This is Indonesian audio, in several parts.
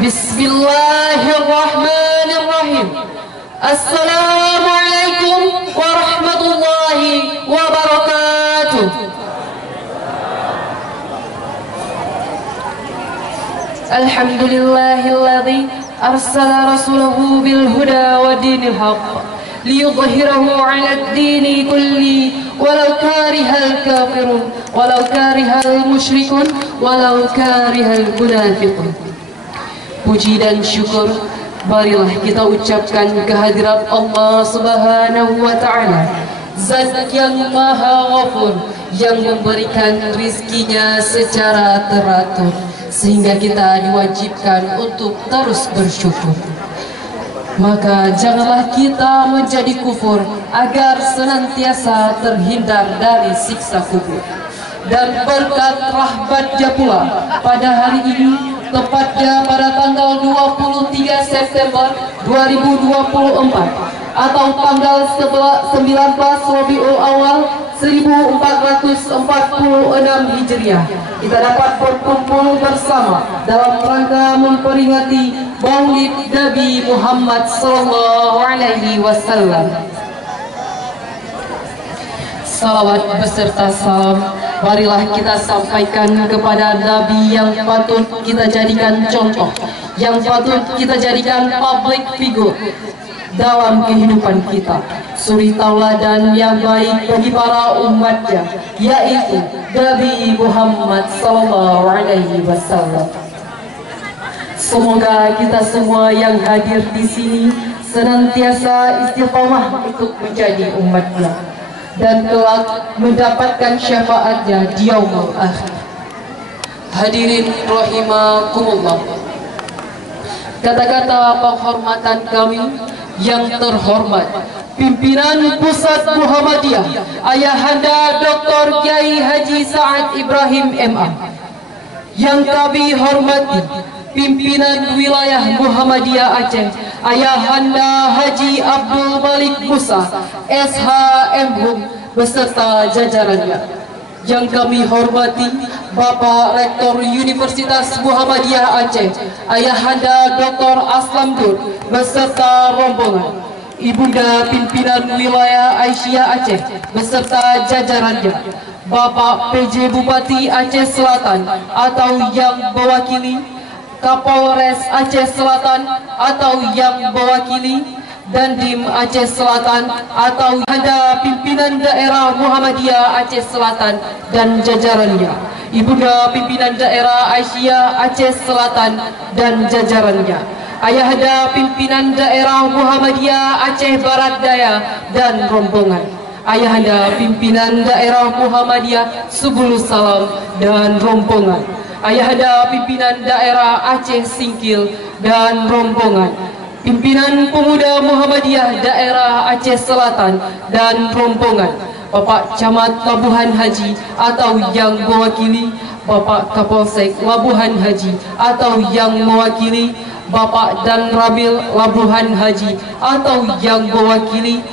Bismillahirrahmanirrahim. Assalamualaikum warahmatullahi wabarakatuh. Alhamdulillahilladzi arsala rasulahu bil huda wa dinil haqq liyudhhirahu 'ala ad-dini kulli walau karihal kafirun walau karihal musyrikun walau karihal munafiqun. Puji dan syukur marilah kita ucapkan kehadirat Allah Subhanahu wa ta'ala, Zat yang Maha Ghafur, yang memberikan rizkinya secara teratur sehingga kita diwajibkan untuk terus bersyukur. Maka janganlah kita menjadi kufur agar senantiasa terhindar dari siksa kubur. Dan berkat rahmatnya pula pada hari ini, tepatnya pada tanggal 23 September 2024 atau tanggal 19 Rabiul Awal 1446 Hijriah, kita dapat berkumpul bersama dalam rangka memperingati Maulid Nabi Muhammad SAW. Salawat beserta salam marilah kita sampaikan kepada Nabi yang patut kita jadikan contoh, yang patut kita jadikan public figure dalam kehidupan kita, suri tauladan yang baik bagi para umatnya, yaitu Nabi Muhammad SAW. Semoga kita semua yang hadir di sini senantiasa istiqomah untuk menjadi umatnya dan kelak mendapatkan syafaatnya di yaumul akhir. Hadirin rahimakumullah, kata-kata penghormatan kami yang terhormat pimpinan Pusat Muhammadiyah Ayahanda Dr. Kiai Haji Sa'ad Ibrahim MA, yang kami hormati pimpinan wilayah Muhammadiyah Aceh Ayahanda Haji Abdul Malik Musa SHM beserta jajarannya, yang kami hormati Bapak Rektor Universitas Muhammadiyah Aceh Ayahanda Dr. Aslam Dur beserta rombongan, Ibunda pimpinan wilayah Aisyah Aceh beserta jajarannya, Bapak PJ Bupati Aceh Selatan atau yang mewakili, Kapolres Aceh Selatan atau yang mewakili, Dandim Aceh Selatan atau ada pimpinan daerah Muhammadiyah Aceh Selatan dan jajarannya, Ibunda pimpinan daerah Aisyah Aceh Selatan dan jajarannya, Ayahanda pimpinan daerah Muhammadiyah Aceh Barat Daya dan rombongan, Ayahanda pimpinan daerah Muhammadiyah Subulus Salam dan rombongan, Ayahanda pimpinan daerah Aceh Singkil dan rombongan, pimpinan pemuda Muhammadiyah daerah Aceh Selatan dan rombongan, Bapak Camat Labuhan Haji atau yang mewakili, Bapak Kapolsek Labuhan Haji atau yang mewakili, Bapak Dan Rabil Labuhan Haji atau yang mewakili,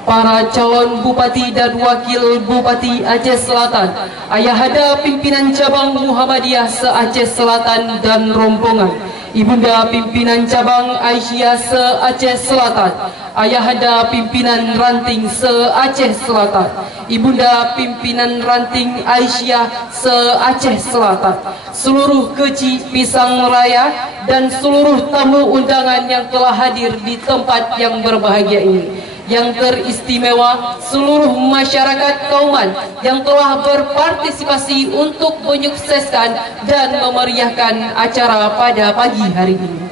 para calon bupati dan wakil bupati Aceh Selatan, Ayahanda pimpinan cabang Muhammadiyah se-Aceh Selatan dan rombongan, Ibunda pimpinan cabang Aisyah se-Aceh Selatan, Ayahanda pimpinan ranting se-Aceh Selatan, Ibunda pimpinan ranting Aisyah se-Aceh Selatan, seluruh keci Pisang Raya dan seluruh tamu undangan yang telah hadir di tempat yang berbahagia ini. Yang teristimewa seluruh masyarakat Kauman yang telah berpartisipasi untuk menyukseskan dan memeriahkan acara pada pagi hari ini.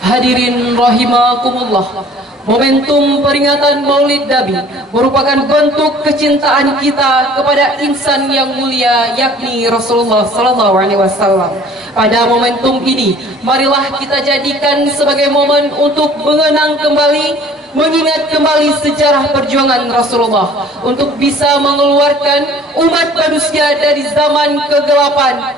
Hadirin rahimakumullah, momentum peringatan Maulid Nabi merupakan bentuk kecintaan kita kepada insan yang mulia, yakni Rasulullah SAW. Pada momentum ini, marilah kita jadikan sebagai momen untuk mengenang kembali, mengingat kembali sejarah perjuangan Rasulullah untuk bisa mengeluarkan umat manusia dari zaman kegelapan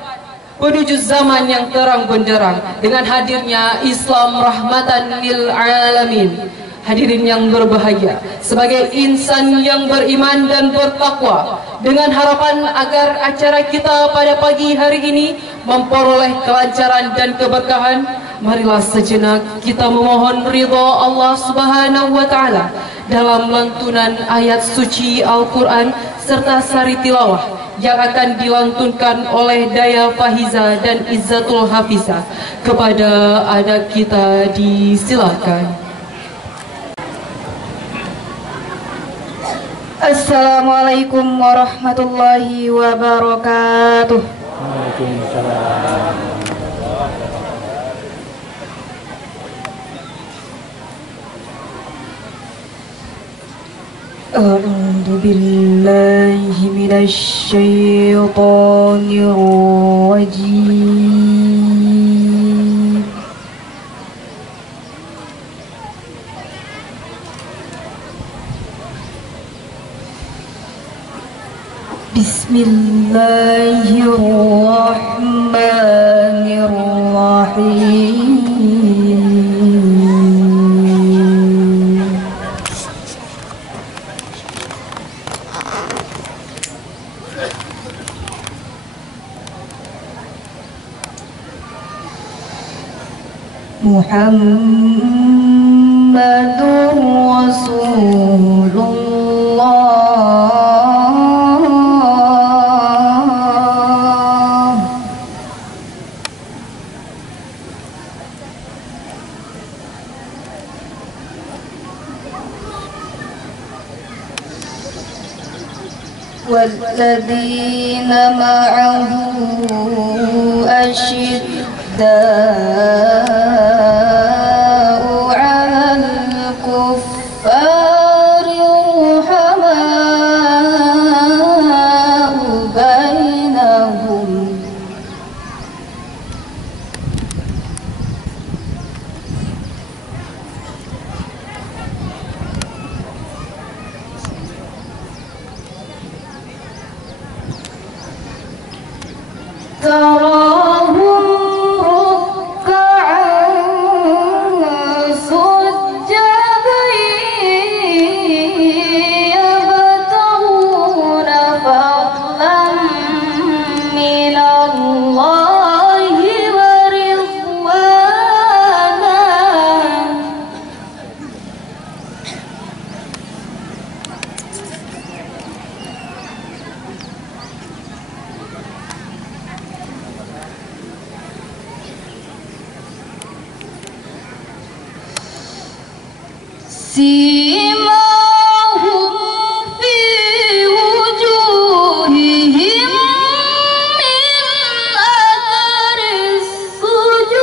menuju zaman yang terang benderang dengan hadirnya Islam rahmatan lil alamin. Hadirin yang berbahagia, sebagai insan yang beriman dan bertakwa, dengan harapan agar acara kita pada pagi hari ini memperoleh kelancaran dan keberkahan, marilah sejenak kita memohon ridha Allah Subhanahu wa taala dalam lantunan ayat suci Al-Qur'an serta sari tilawah yang akan dilantunkan oleh Daya Fahiza dan Izzatul Hafiza. Kepada anak kita disilakan. Assalamualaikum warahmatullahi wabarakatuh. Waalaikumsalam. A'udzu billahi minasy syaithanir rajim. Bismillahirrahmanirrahim. Muhammadur Rasulullah. والذين معه أشداء على الكفار رحماء بينهم تراهم ركعا سجدا يبتغون فضلا من الله ورضوانا سيماهم في وجوههم من أثر السجود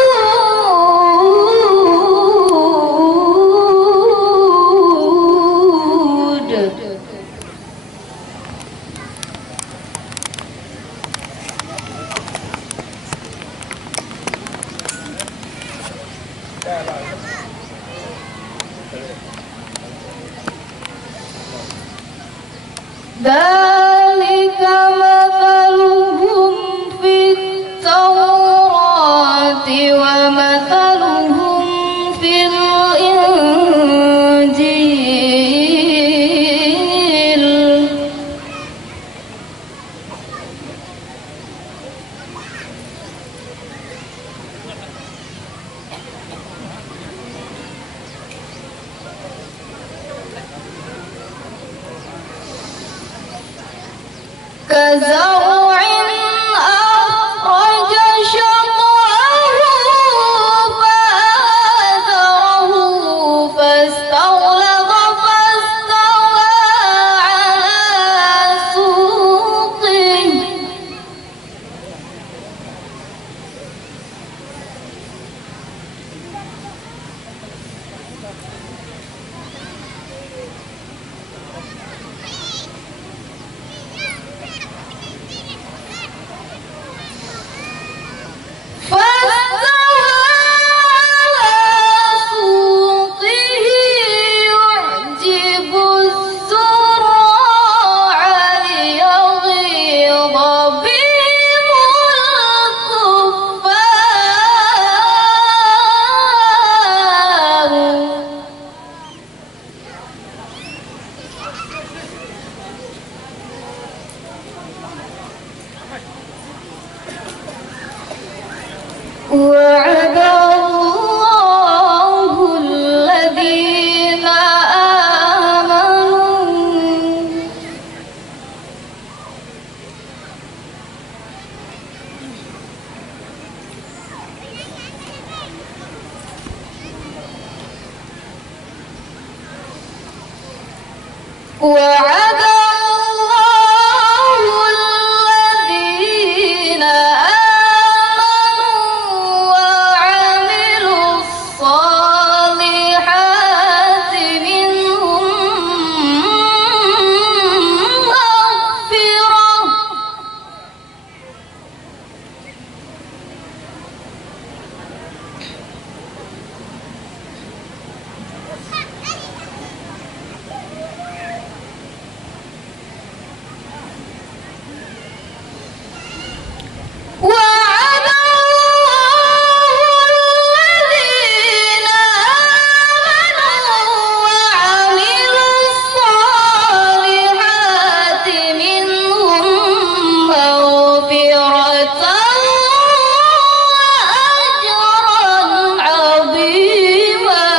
ذلك مثلهم في التوراة ومثلهم في الإنجيل كزرع أخرج شطأه فآزره فاستغلظ فاستوى على سوقه وعد الله الذين آمنوا وعملوا الصالحات منهم مغفرة وعد الله الذين آمنوا وعملوا الصالحات منهم مغفرة وأجرا عظيما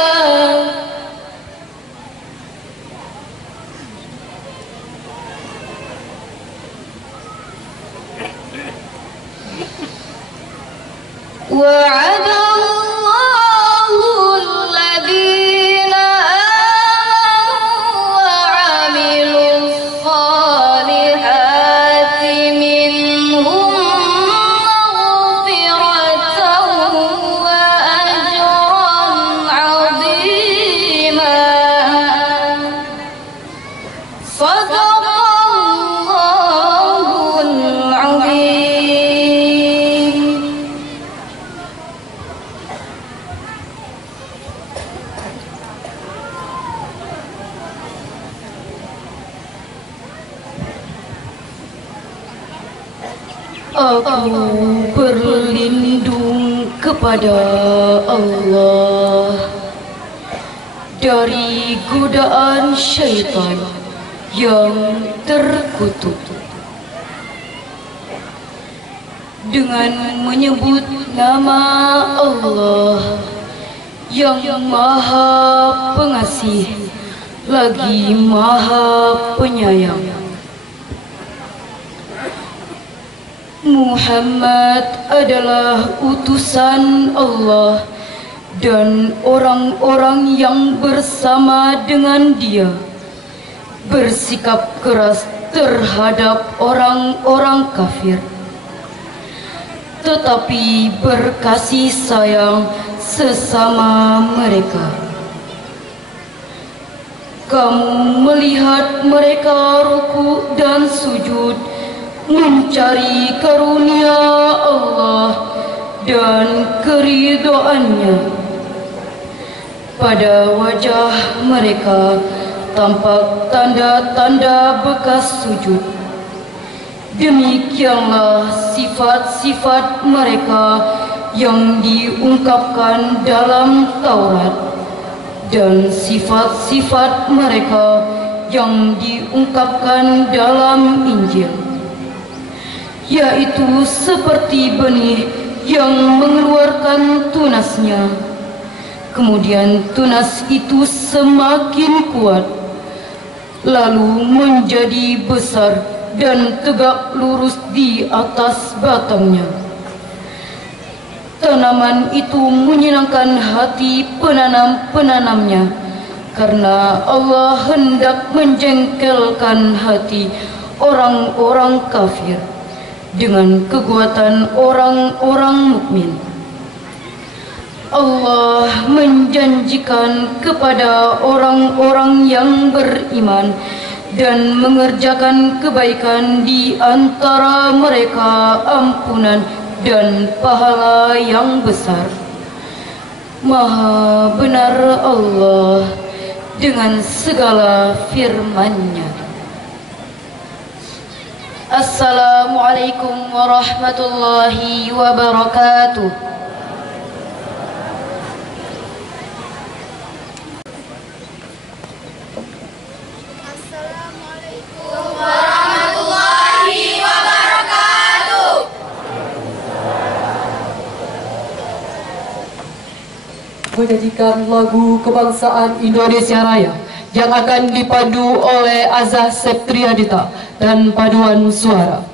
وعد الله الذين آمنوا وعملوا الصالحات منهم مغفرة وأجرا عظيما صدق الله العظيم. Aku berlindung kepada Allah dari godaan syaitan yang terkutuk. Dengan menyebut nama Allah yang Maha Pengasih lagi Maha Penyayang. Muhammad adalah utusan Allah dan orang-orang yang bersama dengan dia bersikap keras terhadap orang-orang kafir, tetapi berkasih sayang sesama mereka. Kamu melihat mereka ruku dan sujud mencari karunia Allah dan keridhaannya. Pada wajah mereka tampak tanda-tanda bekas sujud. Demikianlah sifat-sifat mereka yang diungkapkan dalam Taurat dan sifat-sifat mereka yang diungkapkan dalam Injil, yaitu seperti benih yang mengeluarkan tunasnya. Kemudian tunas itu semakin kuat, lalu menjadi besar dan tegak lurus di atas batangnya. Tanaman itu menyenangkan hati penanam-penanamnya, karena Allah hendak menjengkelkan hati orang-orang kafir dengan kekuatan orang-orang mukmin. Allah menjanjikan kepada orang-orang yang beriman dan mengerjakan kebaikan di antara mereka ampunan dan pahala yang besar. Maha benar Allah dengan segala firman-Nya. Assalamualaikum warahmatullahi wabarakatuh. Menyanyikan lagu kebangsaan Indonesia Raya yang akan dipandu oleh Azah Septriadita dan paduan suara.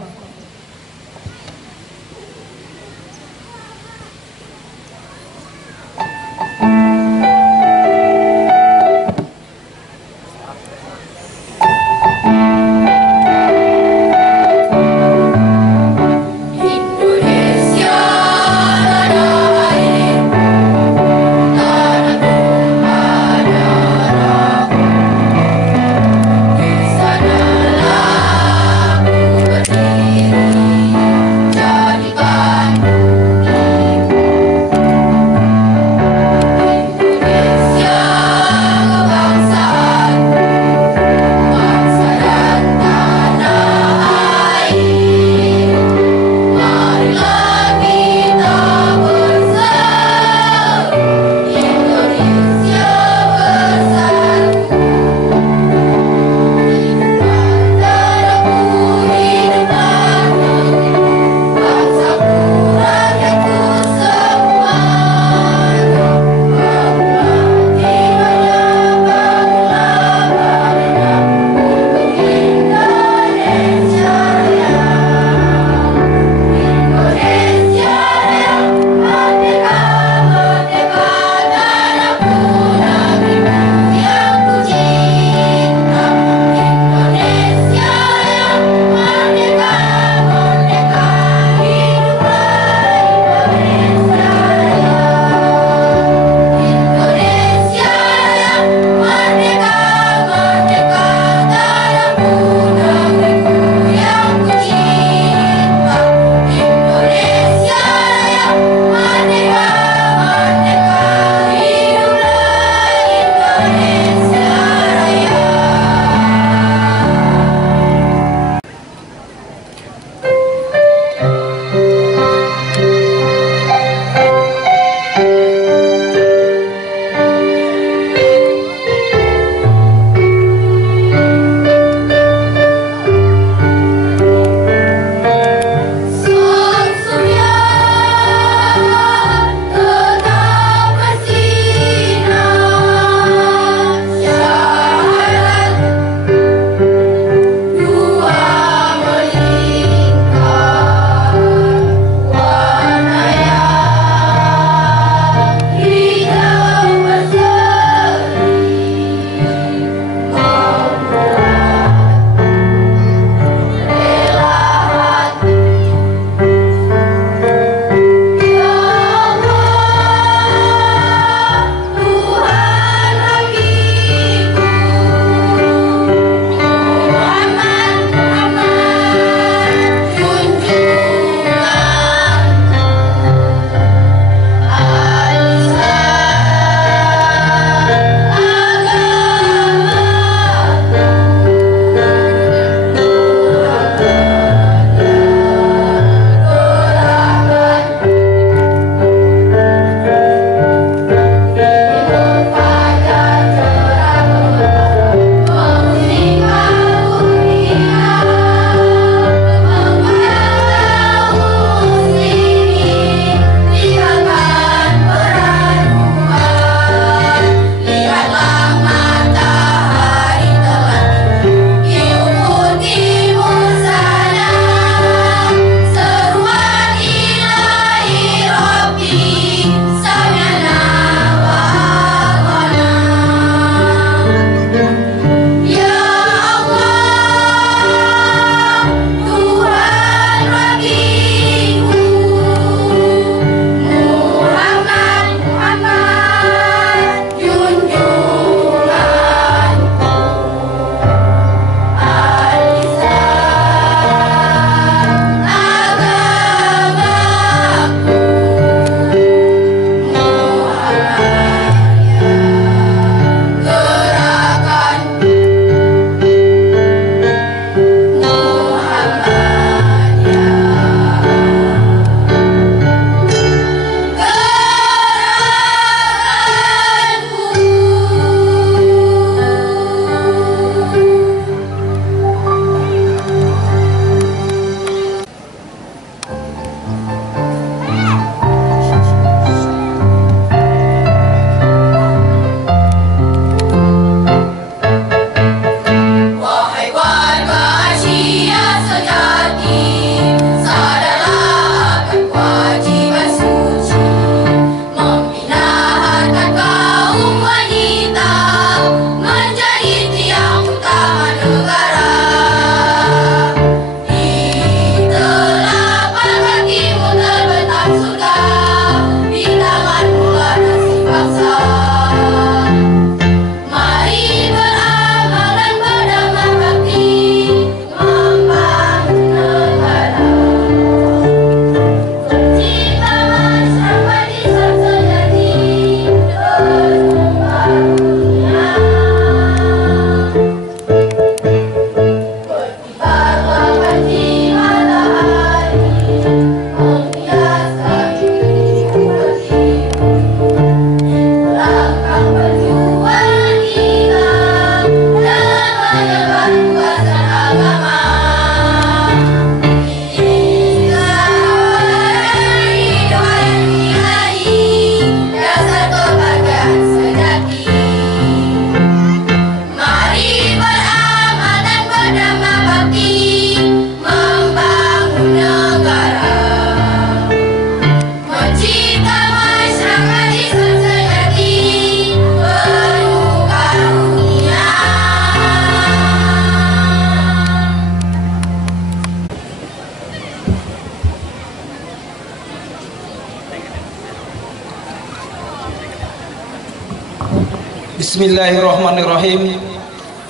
Bismillahirrahmanirrahim.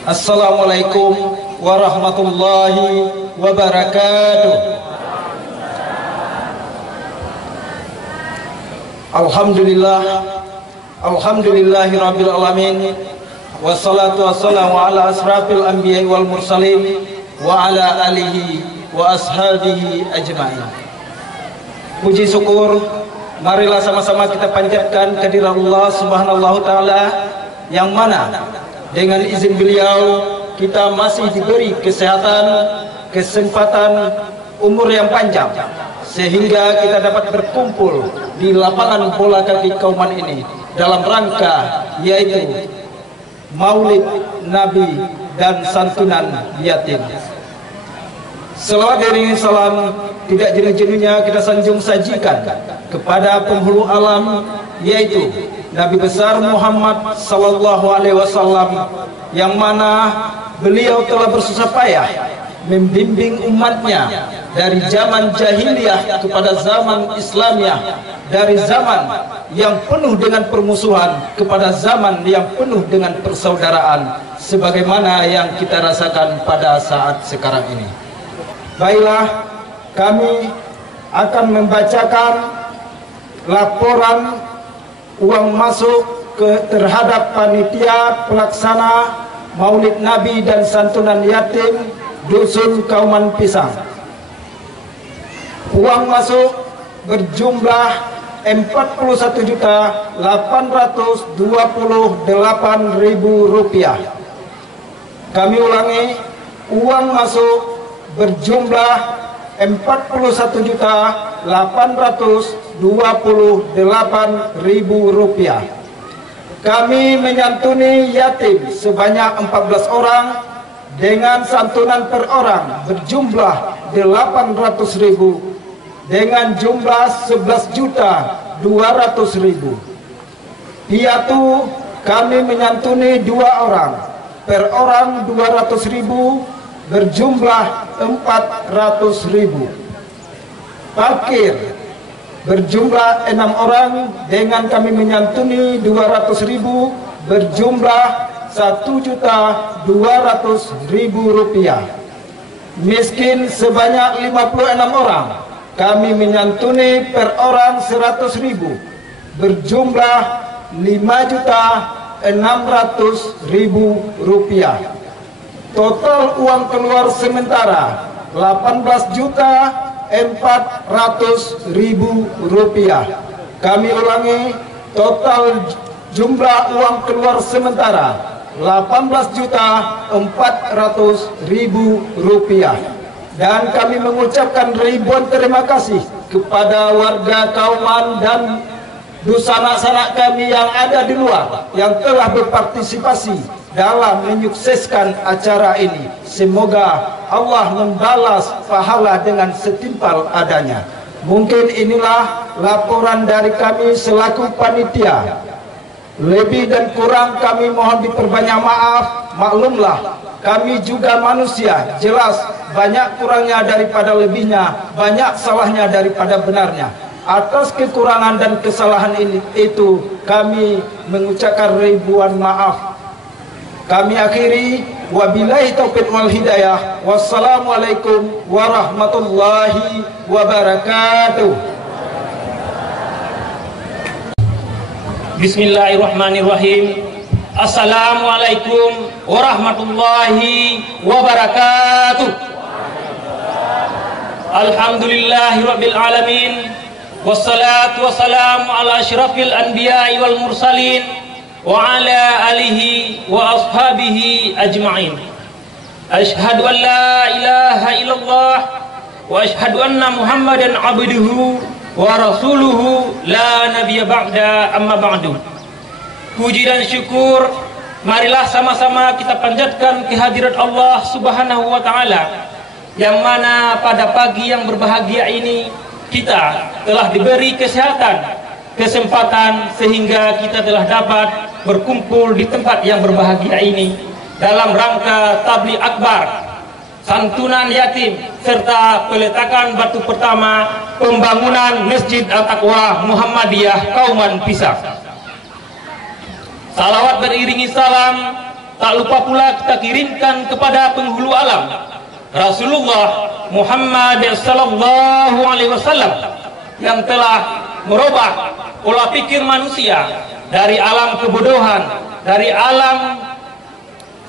Assalamualaikum warahmatullahi wabarakatuh. Alhamdulillahi rabbil alamin. Wassalatu wassalamu ala asrafil anbiya'i wal mursalin wa ala alihi wa ashabihi ajma'in. Puji syukur marilah sama-sama kita panjatkan kehadirat Allah Subhanahu wa taala, yang mana dengan izin beliau kita masih diberi kesehatan, kesempatan, umur yang panjang, sehingga kita dapat berkumpul di lapangan bola kaki Kauman ini dalam rangka yaitu Maulid Nabi dan santunan yatim. Selawat dan salam tidak jenuh-jenuhnya kita sanjung sajikan kepada penghulu alam, yaitu Nabi besar Muhammad sallallahu alaihi wasallam, yang mana beliau telah bersusah payah membimbing umatnya dari zaman jahiliyah kepada zaman Islamiyah, dari zaman yang penuh dengan permusuhan kepada zaman yang penuh dengan persaudaraan, sebagaimana yang kita rasakan pada saat sekarang ini. Baiklah, kami akan membacakan laporan uang masuk terhadap panitia pelaksana Maulid Nabi dan santunan yatim Dusun Kauman Pisang. Uang masuk berjumlah Rp41.828.000. Kami ulangi, uang masuk berjumlah Rp41.828.000. Kami menyantuni yatim sebanyak 14 orang dengan santunan per orang berjumlah 800.000 dengan jumlah 11.200.000. Piatu kami menyantuni 2 orang per orang 200.000 berjumlah 400.000. Fakir berjumlah 6 orang dengan kami menyantuni 200.000 berjumlah Rp1.200.000. Miskin sebanyak 56 orang kami menyantuni per orang 100.000 berjumlah Rp5.600.000. Total uang keluar sementara Rp18.400.000. Kami ulangi, total jumlah uang keluar sementara Rp18.400.000. Dan kami mengucapkan ribuan terima kasih kepada warga Kauman dan sanak-sanak kami yang ada di luar yang telah berpartisipasi dalam menyukseskan acara ini. Semoga Allah membalas pahala dengan setimpal adanya. Mungkin inilah laporan dari kami selaku panitia. Lebih dan kurang kami mohon diperbanyak maaf. Maklumlah, kami juga manusia, jelas banyak kurangnya daripada lebihnya, banyak salahnya daripada benarnya. Atas kekurangan dan kesalahan itu kami mengucapkan ribuan maaf. Kami akhiri, wabillahi taufiq wal hidayah. Wassalamualaikum warahmatullahi wabarakatuh. Bismillahirrahmanirrahim. Assalamualaikum warahmatullahi wabarakatuh. Alhamdulillahi rabbil alamin. Wassalatu wassalamu ala asyrafil anbiya'i wal mursalin wa ala alihi wa ashabihi ajma'in. Ashhadu an la ilaha illallah wa ashhadu anna Muhammadan abduhu wa rasuluhu la nabiyya ba'da, amma ba'du. Puji dan syukur marilah sama-sama kita panjatkan kehadirat Allah Subhanahu wa taala, yang mana pada pagi yang berbahagia ini kita telah diberi kesehatan, kesempatan, sehingga kita telah dapat berkumpul di tempat yang berbahagia ini dalam rangka tabligh akbar, santunan yatim, serta peletakan batu pertama pembangunan Masjid Al-Taqwa Muhammadiyah Kauman Pisang. Salawat beriringi salam tak lupa pula kita kirimkan kepada penghulu alam Rasulullah Muhammad sallallahu alaihi wasallam yang telah merubah pola pikir manusia dari alam kebodohan, dari alam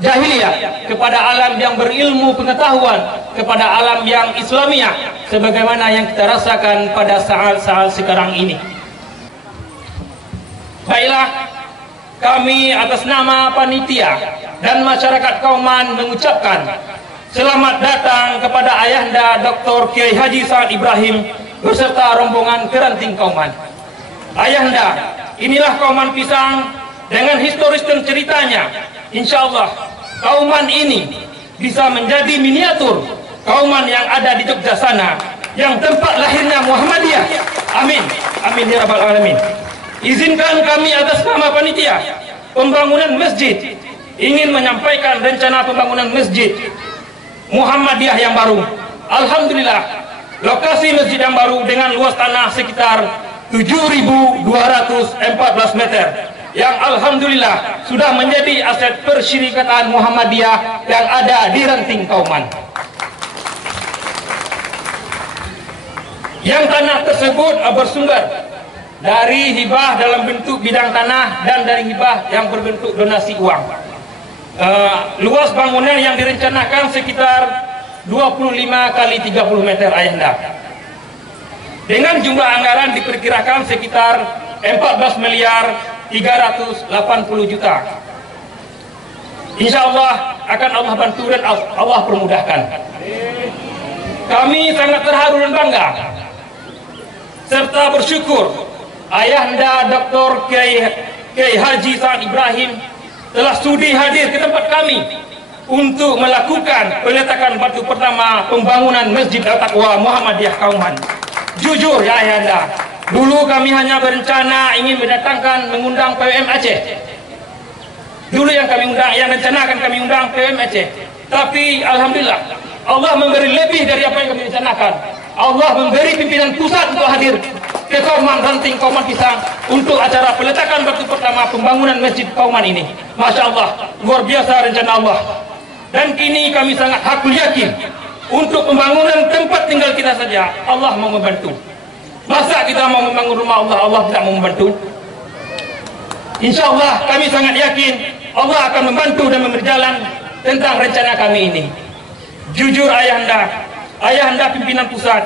jahiliyah kepada alam yang berilmu pengetahuan, kepada alam yang Islamiah sebagaimana yang kita rasakan pada saat-saat sekarang ini. Baiklah, kami atas nama panitia dan masyarakat Kauman mengucapkan selamat datang kepada Ayahanda Dr. Kiai Haji Sa'ad Ibrahim beserta rombongan Keranting Kauman. Ayahanda, inilah Kauman Pisang dengan historis dan ceritanya. Insya Allah Kauman ini bisa menjadi miniatur Kauman yang ada di Jogja sana, yang tempat lahirnya Muhammadiyah. Amin, amin ya rabbal alamin. Izinkan kami atas nama panitia pembangunan masjid ingin menyampaikan rencana pembangunan masjid Muhammadiyah yang baru. Alhamdulillah, lokasi masjid yang baru dengan luas tanah sekitar 7.214 meter yang alhamdulillah sudah menjadi aset persyarikatan Muhammadiyah yang ada di Ranting Kauman. Yang tanah tersebut bersumber dari hibah dalam bentuk bidang tanah dan dari hibah yang berbentuk donasi uang. Luas bangunan yang direncanakan sekitar 25 kali 30 meter Ayahanda. Dengan jumlah anggaran diperkirakan sekitar 14 miliar 380 juta. Insya Allah akan Allah bantu dan Allah permudahkan. Kami sangat terharu dan bangga serta bersyukur Ayahanda Dr. Kiai Haji Sa'ad Ibrahim telah sudi hadir ke tempat kami untuk melakukan peletakan batu pertama pembangunan Masjid Al-Taqwa Muhammadiyah Kauman. Jujur ya Ayahanda, dulu kami hanya berencana ingin mengundang PWM Aceh. Dulu yang rencanakan kami undang PWM Aceh. Tapi alhamdulillah Allah memberi lebih dari apa yang kami rencanakan. Allah memberi pimpinan pusat untuk hadir ke Kauman Ranting Kauman Pisang untuk acara peletakan batu pertama pembangunan Masjid Kauman ini. Masya Allah, luar biasa rencana Allah. Dan kini kami sangat hakul yakin untuk pembangunan tempat tinggal kita saja Allah mau membantu. Masa kita mau membangun rumah Allah, Allah tidak mau membantu? Insya Allah kami sangat yakin Allah akan membantu dan memberi jalan tentang rencana kami ini. Jujur Ayahanda pimpinan pusat,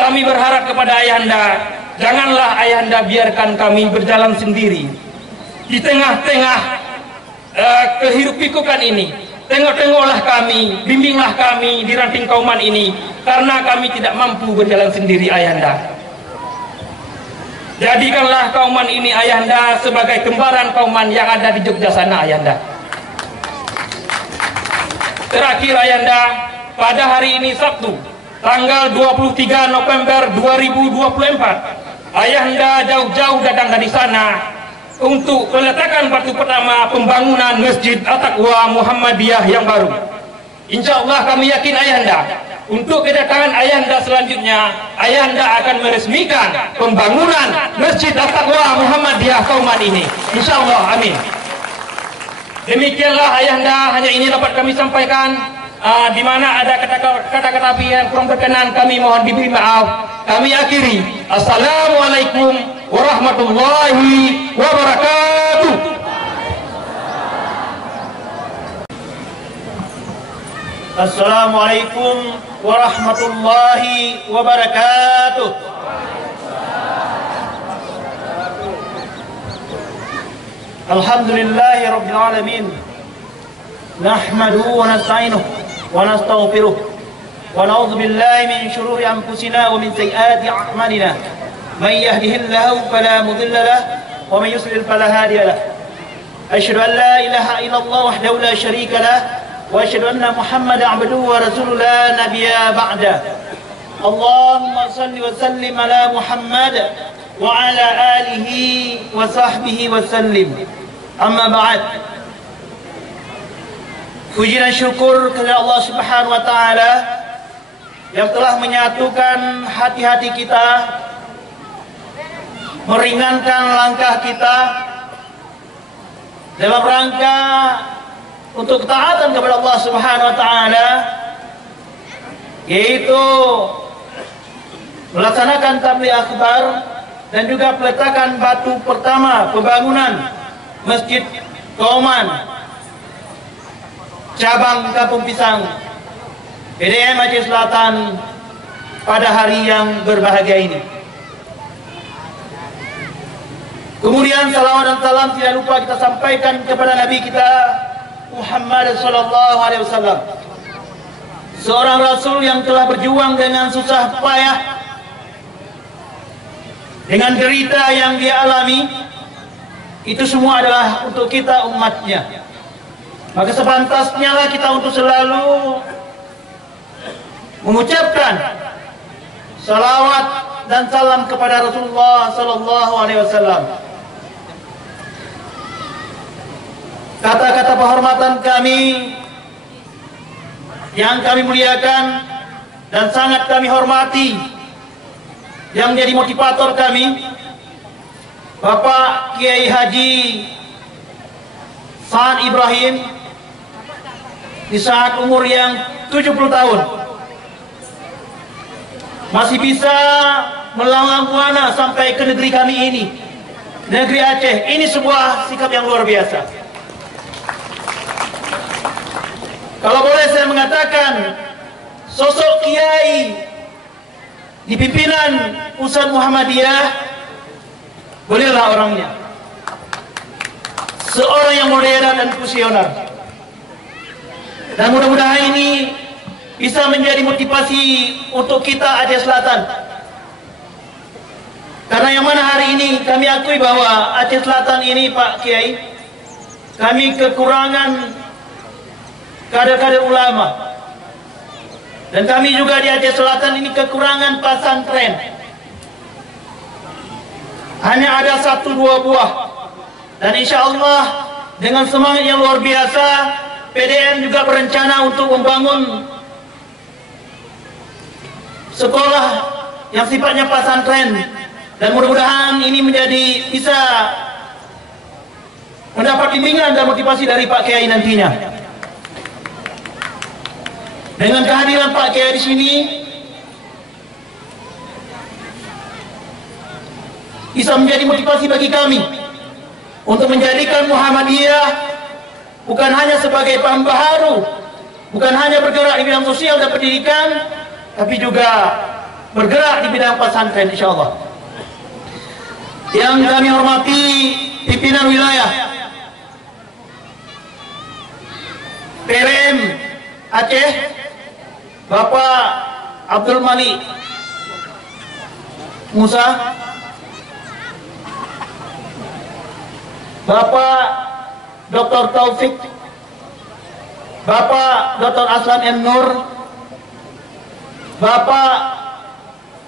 kami berharap kepada Ayahanda, janganlah Ayahanda biarkan kami berjalan sendiri di tengah-tengah kehiruk-pikukan ini. Tengok-tengoklah kami, bimbinglah kami di Ranting Kauman ini, karena kami tidak mampu berjalan sendiri Ayahanda. Jadikanlah Kauman ini Ayahanda sebagai kembaran Kauman yang ada di Jogja sana Ayahanda. Terakhir Ayahanda, pada hari ini Sabtu, tanggal 23 November 2024, Ayahanda jauh-jauh datang dari sana untuk peletakan batu pertama pembangunan Masjid Al-Taqwa Muhammadiyah yang baru. Insya Allah kami yakin Ayahanda, untuk kedatangan Ayahanda selanjutnya, Ayahanda akan meresmikan pembangunan Masjid Al-Taqwa Muhammadiyah Kauman ini. Insya Allah, amin. Demikianlah Ayahanda, hanya ini dapat kami sampaikan. Di mana ada kata-kata yang kurang berkenan, kami mohon diberi maaf. Kami akhiri. Assalamualaikum warahmatullahi wabarakatuh. Assalamualaikum warahmatullahi wabarakatuh. Alhamdulillahi rabbil alamin. Nahmaduhu wa nasta'inuhu wa nastaghfiruh wa na'udzu billahi min shururi anfusina wa min sayyiati a'malina. Man yahdihillahu fala mudilla lahu wa man yudlil fala hadiya lahu. Asyhadu an la ilaha illallah wahdahu la syarika lahu wa asyhadu anna Muhammadan 'abduhu wa rasuluhu la nabiyya ba'da. Allahumma shalli wa sallim ala Muhammad wa ala alihi wa sahbihi wa sallim. Amma ba'd. Puji dan syukur kepada Allah Subhanahu wa taala yang telah menyatukan hati-hati kita, meringankan langkah kita dalam rangka untuk ketaatan kepada Allah Subhanahu wa taala, yaitu melaksanakan tabligh akbar dan juga peletakan batu pertama pembangunan Masjid Kauman cabang Kampung Pisang PDM Aceh Selatan pada hari yang berbahagia ini. Kemudian salawat dan salam tidak lupa kita sampaikan kepada Nabi kita Muhammad sallallahu alaihi wasallam, seorang rasul yang telah berjuang dengan susah payah, dengan derita yang dia alami. Itu semua adalah untuk kita umatnya. Maka sepantasnya lah kita untuk selalu mengucapkan salawat dan salam kepada Rasulullah sallallahu alaihi wasallam. Kata-kata penghormatan kami yang kami muliakan dan sangat kami hormati, yang menjadi motivator kami, Bapak Kiai Haji Sa'ad Ibrahim, di saat umur yang 70 tahun masih bisa melanglang buana sampai ke negeri kami ini, negeri Aceh. Ini sebuah sikap yang luar biasa. Kalau boleh saya mengatakan, sosok kiai di pimpinan Pusat Muhammadiyah, bolehlah orangnya seorang yang modern dan visioner. Dan mudah-mudahan ini bisa menjadi motivasi untuk kita Aceh Selatan. Karena yang mana hari ini kami akui bahwa Aceh Selatan ini, Pak Kiai, kami kekurangan kader-kader ulama, dan kami juga di Aceh Selatan ini kekurangan pesantren. Hanya ada 1-2 buah, dan insya Allah dengan semangat yang luar biasa, PDM juga berencana untuk membangun sekolah yang sifatnya pesantren, dan mudah-mudahan ini menjadi bisa mendapat bimbingan dan motivasi dari Pak Kiai nantinya. Dengan kehadiran Pak Kiai di sini, bisa menjadi motivasi bagi kami untuk menjadikan Muhammadiyah bukan hanya sebagai pembaharu, bukan hanya bergerak di bidang sosial dan pendidikan, tapi juga bergerak di bidang pesantren insyaallah. Yang kami hormati pimpinan wilayah PDM Aceh, Bapak Abdul Malik Musa, Bapak Dr. Taufik, Bapak Dr. Aslan M. Nur, Bapak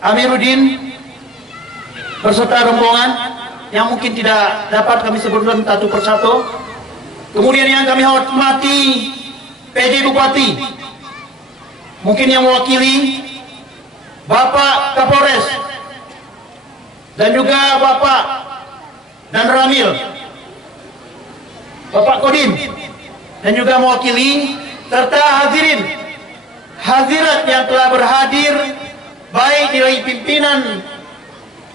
Amiruddin berserta rombongan yang mungkin tidak dapat kami sebutkan satu persatu. Kemudian yang kami hormati PJ Bupati, mungkin yang mewakili Bapak Kapolres dan juga Bapak dan Ramil, Bapak Kodim, dan juga mewakili serta hadirin hadirat yang telah berhadir baik dari pimpinan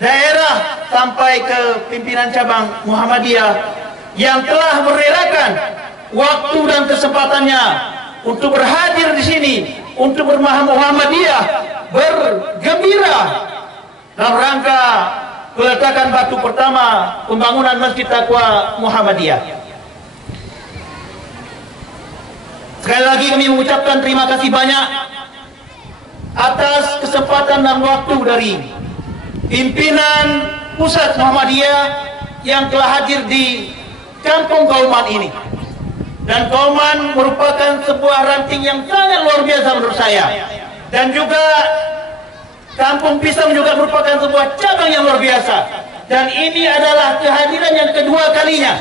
daerah sampai ke pimpinan cabang Muhammadiyah yang telah merelakan waktu dan kesempatannya untuk berhadir di sini untuk Muhammadiyah bergembira dalam rangka peletakan batu pertama pembangunan Masjid Taqwa Muhammadiyah. Sekali lagi kami mengucapkan terima kasih banyak atas kesempatan dan waktu dari pimpinan Pusat Muhammadiyah yang telah hadir di Kampung Kauman ini. Dan Kauman merupakan sebuah ranting yang sangat luar biasa menurut saya. Dan juga Kampung Pisang juga merupakan sebuah cabang yang luar biasa. Dan ini adalah kehadiran yang kedua kalinya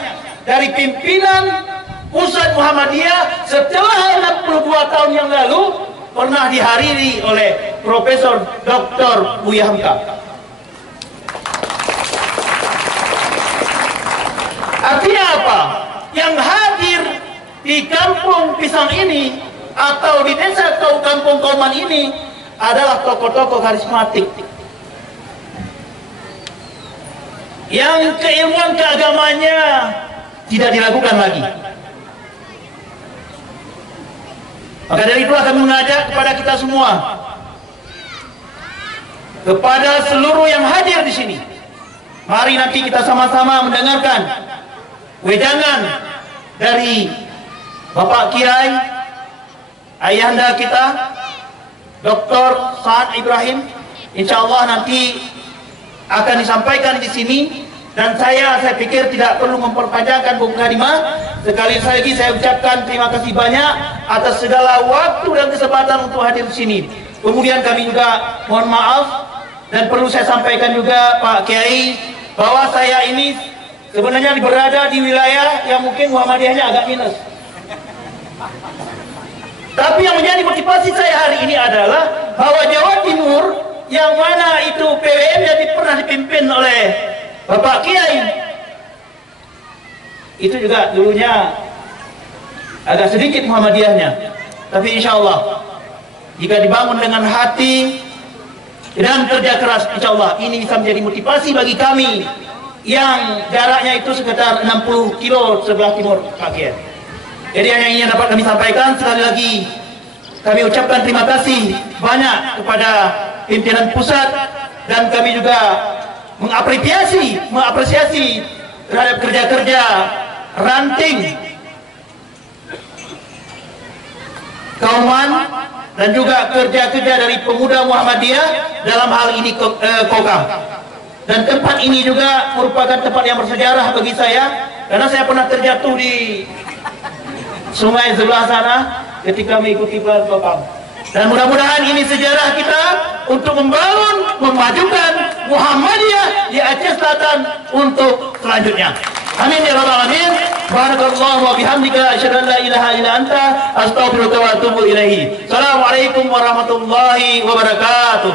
dari pimpinan Pusat Muhammadiyah setelah 62 tahun yang lalu pernah dihadiri oleh Profesor Dr. Buya Hamka. Artinya apa? yang hadir di kampung Pisang ini atau di desa kampung Kauman ini adalah tokoh-tokoh karismatik yang keilmuan keagamannya tidak diragukan lagi. Maka dari itulah kami mengajak kepada kita semua, kepada seluruh yang hadir di sini, mari nanti kita sama-sama mendengarkan wejangan dari Bapak Kiai, ayahanda kita, Dr. Sa'ad Ibrahim. Insya Allah nanti akan disampaikan di sini, dan saya pikir tidak perlu memperpanjangkan Bung Kadima. Sekali lagi saya ucapkan terima kasih banyak atas segala waktu dan kesempatan untuk hadir di sini. Kemudian kami juga mohon maaf, dan perlu saya sampaikan juga Pak Kiai, bahwa saya ini sebenarnya berada di wilayah yang mungkin Muhammadiyahnya agak minus. Tapi yang menjadi motivasi saya hari ini adalah bahwa Jawa Timur, yang mana itu PWM jadi pernah dipimpin oleh Bapak Kiai, itu juga dulunya agak sedikit Muhammadiyahnya. Tapi insya Allah jika dibangun dengan hati dan kerja keras, insya Allah ini bisa menjadi motivasi bagi kami yang jaraknya itu sekitar 60 kilo sebelah timur Pak Kiai. Jadi hanya ini yang dapat kami sampaikan. Sekali lagi kami ucapkan terima kasih banyak kepada pimpinan pusat, dan kami juga mengapresiasi terhadap kerja-kerja ranting Kauman dan juga kerja-kerja dari pemuda Muhammadiyah dalam hal ini Kokam. Dan tempat ini juga merupakan tempat yang bersejarah bagi saya, karena saya pernah terjatuh di sungai sebelah sana ketika mengikuti bulan Kokam. Dan mudah-mudahan ini sejarah kita untuk membangun, memajukan Muhammadiyah di Aceh Selatan untuk selanjutnya. Amin ya rabbal alamin. Barakallahu wa bihamdika asyhadu an la ilaha illa anta astaghfiruka wa atubu ilaihi. Assalamualaikum warahmatullahi wabarakatuh.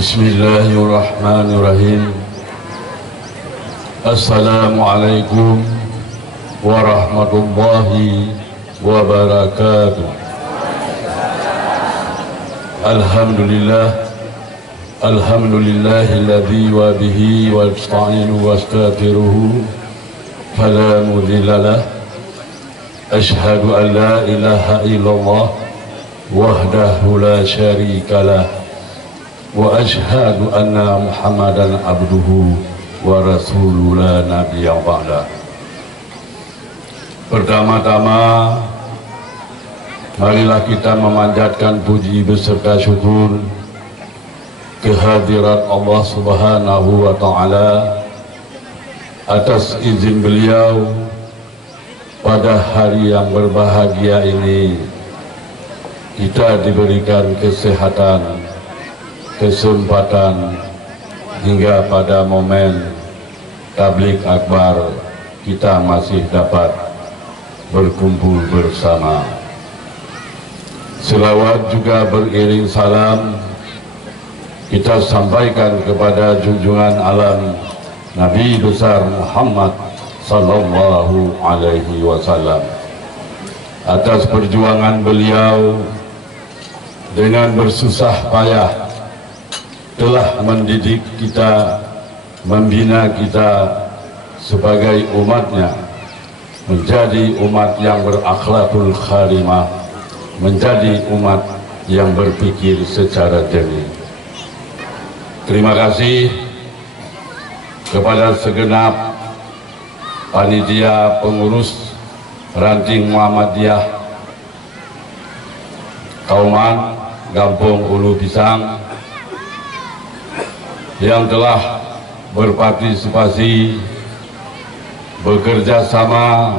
Bismillahirrahmanirrahim. Assalamualaikum warahmatullahi wabarakatuh. Alhamdulillah, alhamdulillahilladzi wa bihi wa nasta'inu wa nastaghfiruhu fala mudhillalah. Asyhadu an la ilaha illallah wahdahu la syarikalah, wa asyhadu anna Muhammadan abduhu wa rasuluhu la nabiyya ba'da. Pertama-tama marilah kita memanjatkan puji beserta syukur kehadirat Allah Subhanahu wa Ta'ala atas izin beliau pada hari yang berbahagia ini kita diberikan kesehatan, kesempatan hingga pada momen tabligh akbar kita masih dapat berkumpul bersama. Selawat juga beriring salam kita sampaikan kepada junjungan alam Nabi besar Muhammad sallallahu alaihi wasallam atas perjuangan beliau dengan bersusah payah telah mendidik kita, membina kita sebagai umatnya menjadi umat yang berakhlakul karimah, menjadi umat yang berpikir secara jernih. Terima kasih kepada segenap panitia pengurus ranting Muhammadiyah Kauman Gampung Ulu Pisang yang telah berpartisipasi, bekerja sama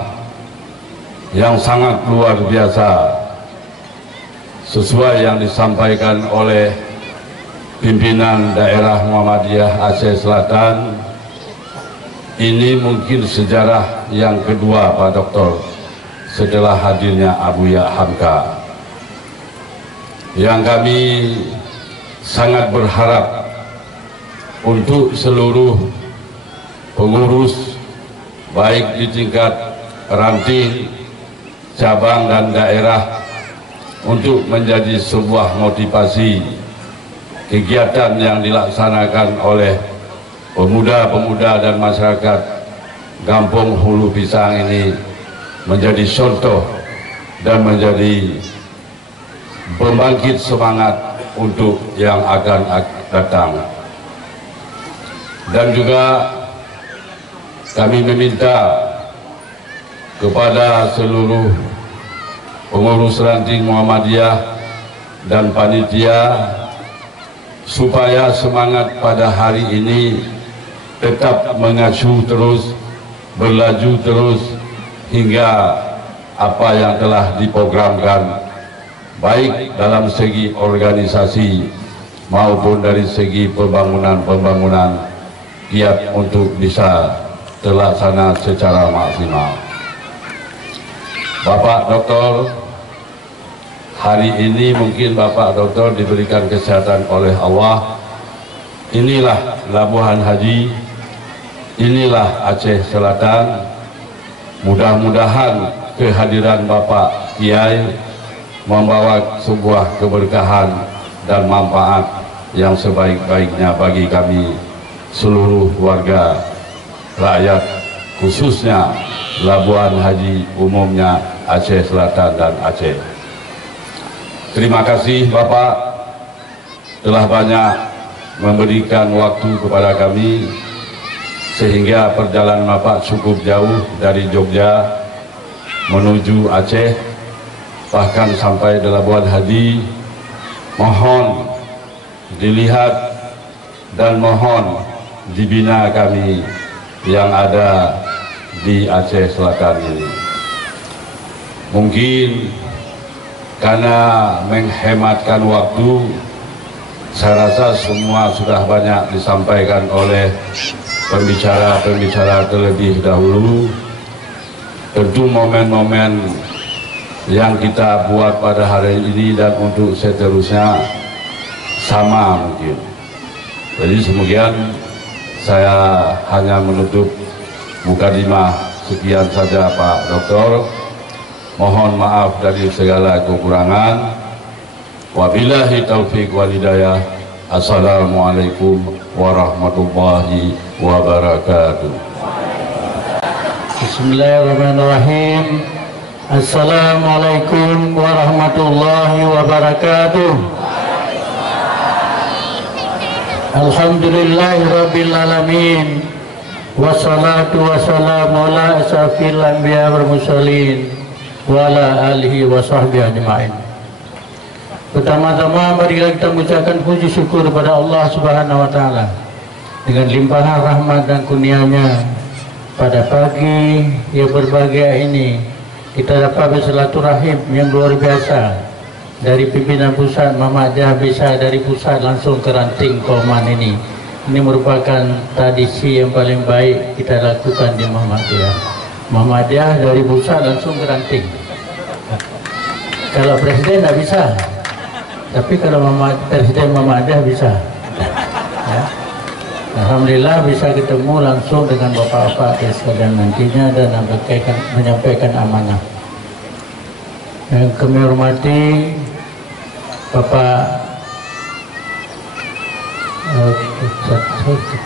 yang sangat luar biasa sesuai yang disampaikan oleh pimpinan daerah Muhammadiyah Aceh Selatan. Ini mungkin sejarah yang kedua Pak Doktor setelah hadirnya Abuya Hamka, yang kami sangat berharap untuk seluruh pengurus baik di tingkat ranting, cabang dan daerah, untuk menjadi sebuah motivasi kegiatan yang dilaksanakan oleh pemuda-pemuda dan masyarakat Kampung Hulu Pisang ini menjadi contoh dan menjadi pembangkit semangat untuk yang akan datang. Dan juga kami meminta kepada seluruh pengurus ranting Muhammadiyah dan panitia supaya semangat pada hari ini tetap mengacu terus, berlaju terus hingga apa yang telah diprogramkan, baik dalam segi organisasi maupun dari segi pembangunan giat untuk bisa terlaksana secara maksimal. Bapak Doktor, hari ini mungkin Bapak Doktor diberikan kesehatan oleh Allah. Inilah Labuhan Haji, inilah Aceh Selatan. Mudah-mudahan kehadiran Bapak Kiai membawa sebuah keberkahan dan manfaat yang sebaik-baiknya bagi kami seluruh warga rakyat, khususnya Labuhan Haji, umumnya Aceh Selatan dan Aceh. Terima kasih Bapak telah banyak memberikan waktu kepada kami sehingga perjalanan Bapak cukup jauh dari Jogja menuju Aceh, bahkan sampai di Labuhan Haji. Mohon dilihat dan mohon dibina kami yang ada di Aceh Selatan ini. Mungkin karena menghematkan waktu, saya rasa semua sudah banyak disampaikan oleh pembicara-pembicara terlebih dahulu. Tentu momen-momen yang kita buat pada hari ini dan untuk seterusnya sama mungkin. Jadi semoga saya hanya menutup mukadimah sekian saja Pak Doktor. Mohon maaf dari segala kekurangan. Wabillahi taufik wal hidayah. Assalamualaikum warahmatullahi wabarakatuh. Bismillahirrahmanirrahim. Assalamualaikum warahmatullahi wabarakatuh. Alhamdulillahirabbil alamin. Wassalatu wassalamu ala asyrafil anbiya wal mursalin wa ala alihi wa sahbihi ajma'in. Pertama-tama marilah kita mengucapkan puji syukur kepada Allah Subhanahu wa taala dengan limpahan rahmat dan kurnia-Nya. Pada pagi yang berbahagia ini kita dapat bersilaturahim yang luar biasa dari pimpinan pusat Muhammadiyah, bisa dari pusat langsung ke ranting Kauman ini. Ini merupakan tradisi yang paling baik kita lakukan di Muhammadiyah. Muhammadiyah dari pusat langsung ke ranting. Kalau presiden tidak bisa, tapi kalau presiden Muhammadiyah bisa. Ya. Alhamdulillah bisa ketemu langsung dengan bapak-bapak sekalian nantinya dan menyampaikan amanah. Yang kami hormati Bapak,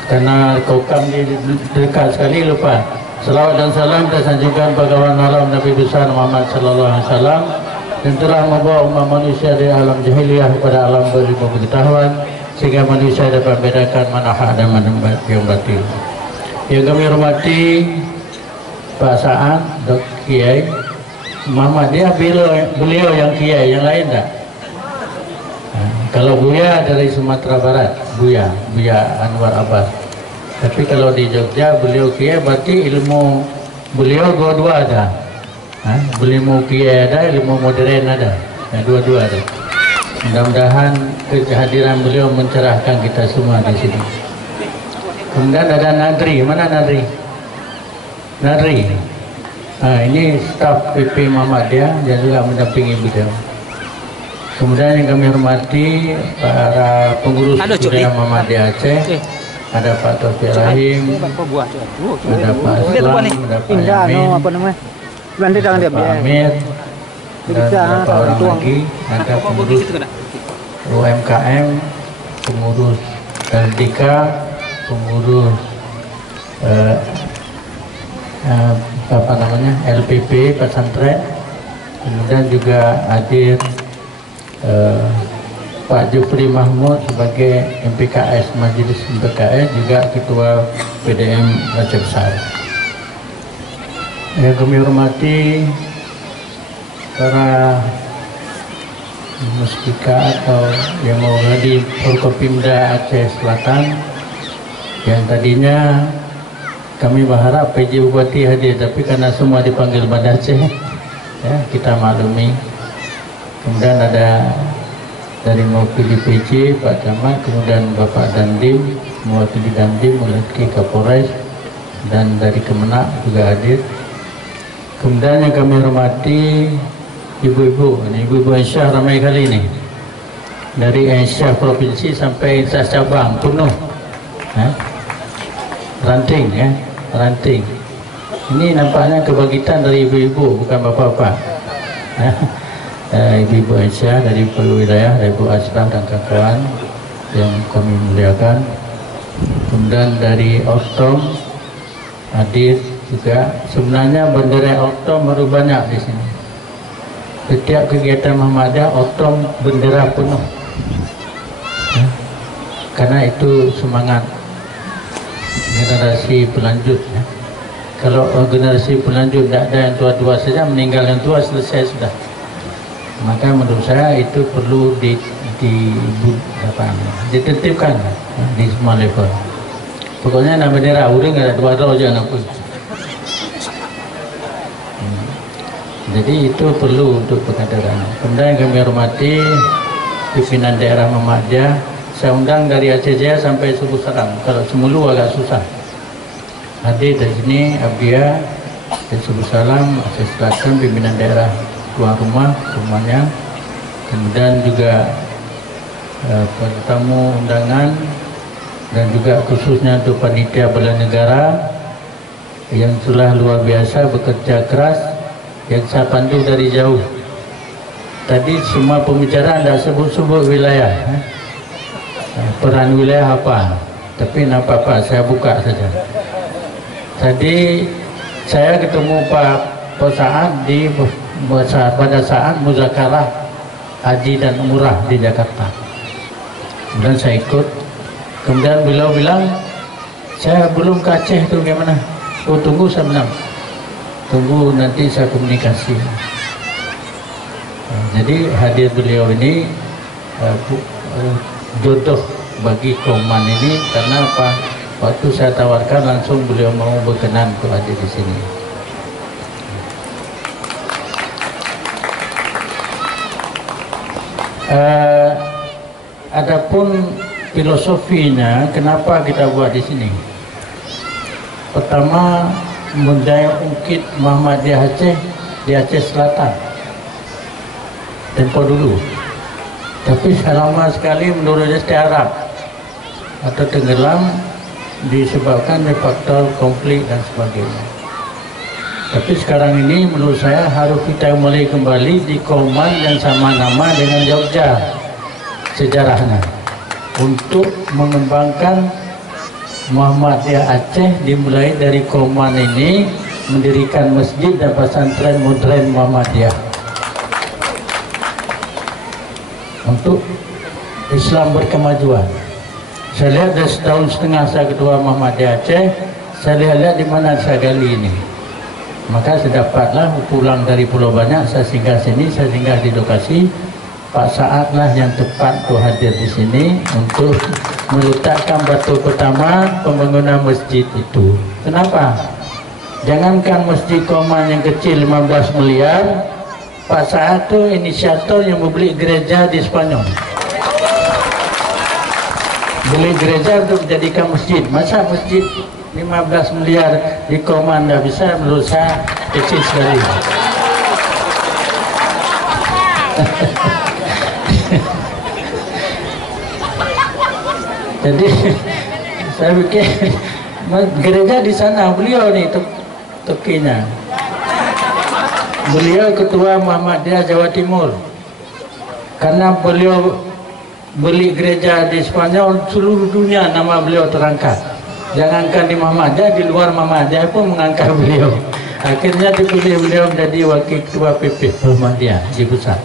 karena kokam ini dekat sekali lupa. Salawat dan salam kita sanjungkan bagawan alam Nabi besar Muhammad sallallahu alaihi wasallam yang telah membawa umat manusia dari alam jahiliyah kepada alam berilmu pengetahuan sehingga manusia dapat membedakan mana hak dan mana yang batil. Yang kami hormati Pak Sa'ad, Dr. Kiai Muhammadiyah, beliau yang Kiai, yang lain tak? Kalau Buya dari Sumatera Barat, Buya Anwar Abbas. Tapi kalau di Jogja beliau Kiai, berarti ilmu beliau dua-dua ada. Ilmu Kiai ada, ilmu modern ada. Dua-dua ada. Mudah-mudahan kehadiran beliau mencerahkan kita semua di sini. Kemudian ada Nadri, mana Nadri? Nadri. Ini staf PP Muhammadiyah yang juga mendampingi beliau. Kemudian yang kami hormati para pengurus budaya Muhammadiyah Aceh, ada Pak Taufik Rahim, ada Pak Aslam, ada Pak Yamin, ada Pak Amir, dan beberapa orang lagi, ada pengurus UMKM, pengurus LDK, pengurus LPP pesantren, kemudian juga hadir Pak Jufri Mahmud sebagai MPKS Majelis MPKS, juga Ketua PDM Aceh Besar. Yang kami hormati para muspika atau yang mau hadir Forkopimda Aceh Selatan, yang tadinya kami berharap PJ Bupati hadir, tapi karena semua dipanggil Banda Aceh, ya, kita maklumi. Kemudian ada dari mewakili PJ Pak Camat, kemudian Bapak Dandim mewakili Dandim, mewakili Kapolres, dan dari Kemenak juga hadir. Kemudian yang kami hormati ibu-ibu, ini ibu-ibu Aisyah ramai kali ini, dari Aisyah Provinsi sampai Aisyah Cabang penuh, ranting ya, ranting. Ini nampaknya kebangkitan dari ibu-ibu, bukan bapak-bapak. Ibu-ibu Aisyah dari wilayah, dari Ibu Aslam dan kawan-kawan yang kami muliakan. Kemudian dari Ortom hadir juga. Sebenarnya bendera Ortom baru banyak di sini. Setiap kegiatan Muhammadiyah Ortom bendera penuh, karena itu semangat generasi pelanjut, ya. Kalau generasi pelanjut tidak ada yang tua-tua saja, meninggal yang tua selesai sudah. Maka menurut saya itu perlu ditertibkan di semua level. Pokoknya nama bendera uring ada dua roja pun. Jadi itu perlu untuk pengadaran. Kemudian kami hormati pimpinan daerah Muhammadiyah. Saya undang dari Aceh Jaya sampai Subuh Salam. Kalau Semulu agak susah. Hadir dari sini Abdia dan Subuh Salam, Aceh Selatan, pimpinan daerah tuan rumah semuanya. Kemudian juga tamu undangan, dan juga khususnya untuk panitia bela negara yang telah luar biasa bekerja keras, yang saya pandu dari jauh. Tadi semua pembicaraan tidak sebut-sebut wilayah, peran wilayah apa, tapi nak apa-apa saya buka saja. Tadi saya ketemu Pak Saad pada saat muzakarah haji dan umrah di Jakarta, dan saya ikut. Kemudian beliau bilang, saya belum ke Aceh itu gimana? Oh tunggu, saya bilang tunggu nanti saya komunikasi. Jadi hadir beliau ini jodoh bagi Koman ini, karena apa? Waktu saya tawarkan langsung beliau mau berkenan untuk hadir di sini. Adapun filosofinya kenapa kita buat di sini? Pertama, budaya ungkit Muhammadiyah Aceh di Aceh Selatan tempo dulu, tapi lama sekali menurut istilah Arab atau tenggelam disebabkan oleh faktor konflik dan sebagainya. Tapi sekarang ini menurut saya harus kita mulai kembali di Koman yang sama nama dengan Jogja sejarahnya, untuk mengembangkan Muhammadiyah Aceh, dimulai dari Koman ini mendirikan masjid dan pesantren modern Muhammadiyah untuk Islam berkemajuan. Saya lihat dari setahun setengah saya ketua Muhammadiyah Aceh, saya lihat di mana saya gali ini. Maka saya dapatlah pulang dari Pulau Banyak, saya singgah sini, saya singgah di lokasi. Pak Saad lah yang tepat untuk hadir di sini untuk meletakkan batu pertama pembangunan masjid itu. Kenapa? Jangankan masjid Koman yang kecil 15 miliar, Pak Saad itu inisiator yang membeli gereja di Spanyol. Beli gereja untuk dijadikan masjid. Masa masjid 15 miliar di Koman tidak bisa? Menurut saya kecil sekali. Jadi Saya fikir gereja di sana, beliau ni tekinya. Beliau ketua Muhammadiyah Jawa Timur. Karena beliau beli gereja di Spanyol, seluruh dunia nama beliau terangkat. Jangankan di Muhammadiyah, di luar Muhammadiyah pun mengangkat beliau. Akhirnya dipilih beliau menjadi wakil ketua PP Muhammadiyah di pusat.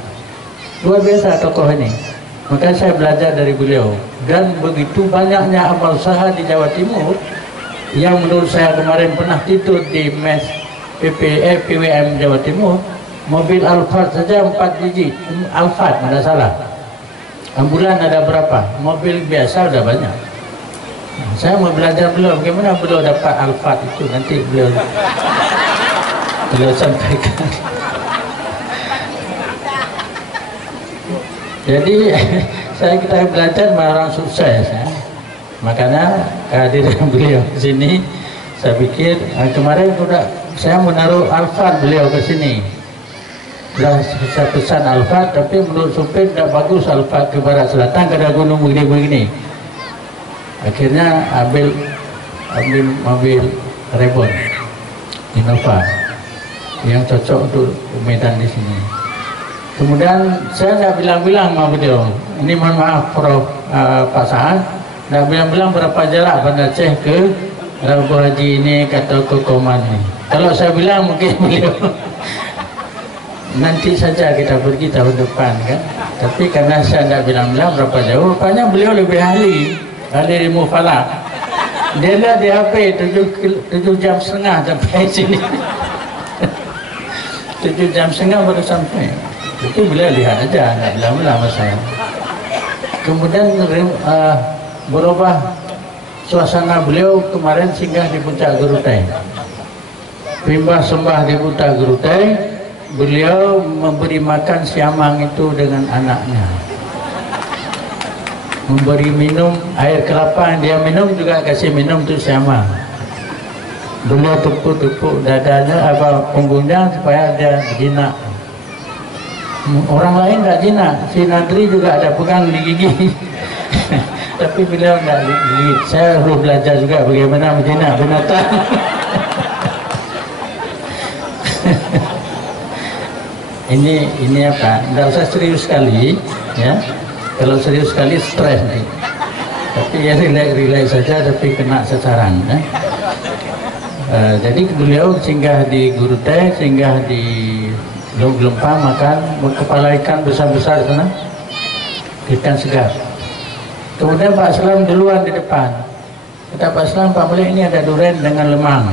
Luar biasa tokoh ini. Maka saya belajar dari beliau. Dan begitu banyaknya amal usaha di Jawa Timur yang menurut saya kemarin pernah tidur di mes PWM Jawa Timur. Mobil Alphard saja 4 biji. Alphard, tidak salah. Ambulan ada berapa? Mobil biasa ada banyak. Saya mau belajar beliau bagaimana beliau dapat Alphard itu, nanti beliau sampaikan. Jadi kita belajar orang sukses ya. Makanya kehadiran beliau di sini, saya pikir kemarin sudah saya menaruh Alphard beliau ke sini. Sudah saya pesan Alphard, tapi menurut supir tidak bagus Alphard ke barat selatan, kada gunung begini-begini. Akhirnya ambil mobil Rebon Innova yang cocok untuk medan di sini. Kemudian saya tidak bilang-bilang sama beliau, ini mohon maaf Prof Pak Sa'ad, tidak bilang-bilang berapa jarak Banda Aceh ke Rabu Haji ini atau ke Koman ini. Kalau saya bilang mungkin beliau nanti saja kita pergi tahun depan kan. Tapi karena saya tidak bilang-bilang berapa jauh, rupanya beliau lebih ahli ilmu falak. Dia lihat di HP 7 jam setengah sampai sini. 7 jam setengah baru sampai. Itu beliau lihat aja, tidak bilang-bilang sama saya. Kemudian berubah suasana beliau kemarin singgah di Puncak Gerutai. Pimbah sembah di Puncak Gerutai, beliau memberi makan siamang itu dengan anaknya. Memberi minum air kelapa yang dia minum juga kasih minum tu siamang. Beliau tepuk-tepuk dadanya punggungnya supaya dia jinak. Orang lain tak jinak, si Nadri juga ada pegang di gigi. Tapi beliau tidak gigit. Saya harus belajar juga bagaimana menjinak binatang. Ini apa? Tidak usah serius sekali, ya. Kalau serius sekali stres nih. Tapi ya relax saja, tapi kena sasaran. Ya. Jadi beliau singgah di Gerutai, singgah di Lempang, makan kepala ikan besar-besar sana, ikan segar. Kemudian Pak Aslam duluan di depan. Kata Pak Aslam, Pak Malik, ini ada durian dengan lemang.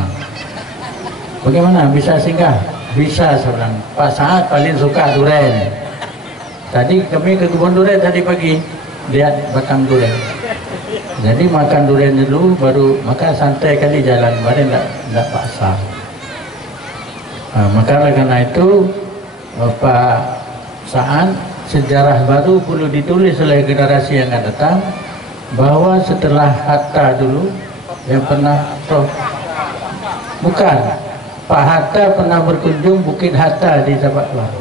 Bagaimana bisa singgah? Bisa seorang. Pak Sa'ad paling suka durian. Tadi kami ke kebun durian tadi pagi, lihat batang durian. Jadi makan durian dulu, baru makan santai kali jalan, baru tidak paksa. Maka karena itu Pak Sa'ad, sejarah baru perlu ditulis oleh generasi yang akan datang, bahwa setelah Hatta dulu yang pernah bukan Pak Hatta pernah berkunjung Bukit Hatta di Sabak Kelang,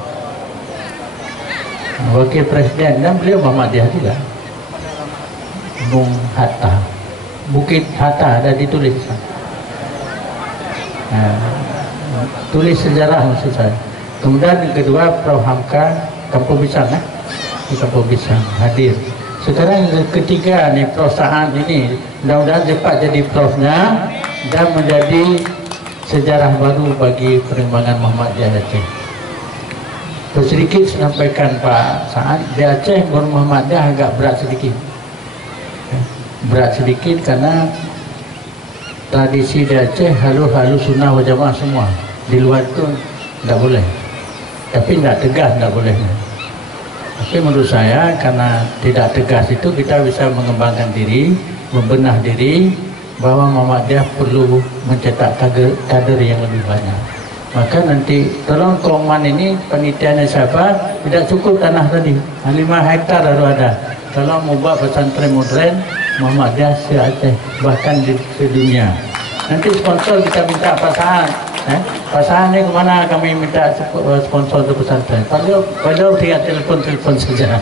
wakil presiden, dan beliau Muhammadiyah juga. Bung Hatta, Bukit Hatta ada ditulis. Tulis sejarah maksud saya. Kemudian yang kedua Prof Hamka Kampung Bisang, di Kampung Bisang hadir. Sekarang yang ketiga nih Prof Sa'ad ini, mudah-mudahan cepat jadi profnya dan menjadi sejarah baru bagi perkembangan Muhammadiyah Aceh. Sedikit sampaikan Pak Sa'ad, di Aceh Muhammadiyah agak berat sedikit. Berat sedikit karena tradisi di Aceh halus sunnah wal jamaah semua. Di luar itu tidak boleh. Tapi tidak tegas, tidak boleh. Tapi menurut saya karena tidak tegas itu kita bisa mengembangkan diri, membenah diri, bahwa Muhammadiyah perlu mencetak kader yang lebih banyak. Maka nanti tolong Koman ini penelitiannya siapa, tidak cukup tanah tadi 5 hektar baru ada. Kalau mau buat pesantren modern Muhammadiyah se-Aceh, bahkan di dunia. Nanti sponsor kita minta Pak Sa'ad. Pak Sa'ad ini kemana kami minta sponsor untuk pesantren? Beliau tinggal telepon saja.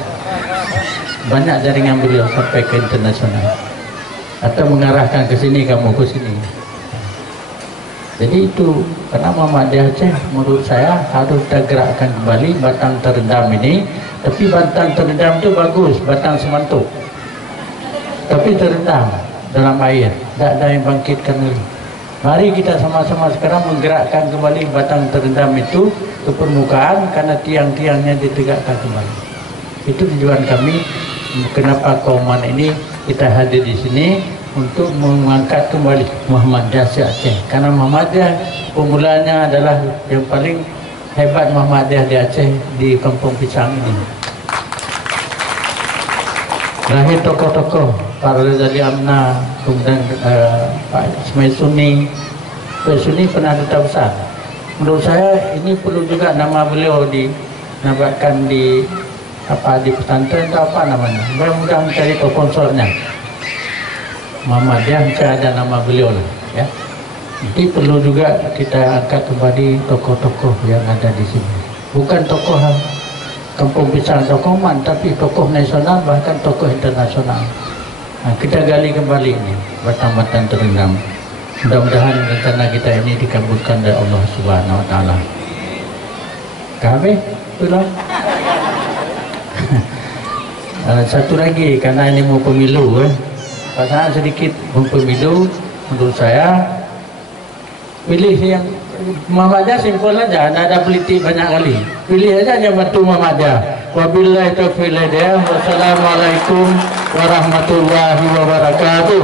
Banyak jaringan beliau sampai ke internasional. atau mengarahkan ke sini, kamu ke sini. Jadi itu karena Muhammadiyah Aceh menurut saya harus kita gerakkan kembali batang terendam ini. Tapi batang terendam itu bagus, batang semantuk, tapi terendam dalam air, tidak ada yang bangkitkan lagi. Mari kita sama-sama sekarang menggerakkan kembali batang terendam itu ke permukaan karena tiang-tiangnya ditegakkan kembali. Itu tujuan kami. Kenapa kauman ini kita hadir di sini untuk mengangkat kembali Muhammadiyah Aceh. Karena Muhammadiyah permulaannya adalah yang paling hebat Muhammadiyah di Aceh, di Kampung Pisang ini. Lahir tokoh-tokoh, Pak Razali Amna, kemudian Pak Ismail Sunni. Pak Sunni pernah duta besar. Menurut saya ini perlu juga nama beliau dinabatkan di pesantren atau apa namanya. Mudah-mudahan mencari konsornya. Muhammadiyah saya ada nama beliau lah, ya. Jadi perlu juga kita angkat kembali tokoh-tokoh yang ada di sini. Bukan tokoh Kampung Pisang, tokoh man, tapi tokoh nasional bahkan tokoh internasional. Nah, kita gali kembali ini batang-batang terendam. Mudah-mudahan rencana kita ini dikabulkan oleh Allah Subhanahu Wa Taala. Kami pulang. Satu lagi karena ini mau pemilu, pasangan sedikit mau pemilu, menurut saya pilih yang Muhammadiyah simpel aja, tidak ada politik banyak kali. Pilih aja yang bantu Muhammadiyah. Wabillahi taufiq hidayah. Wassalamualaikum warahmatullahi wabarakatuh.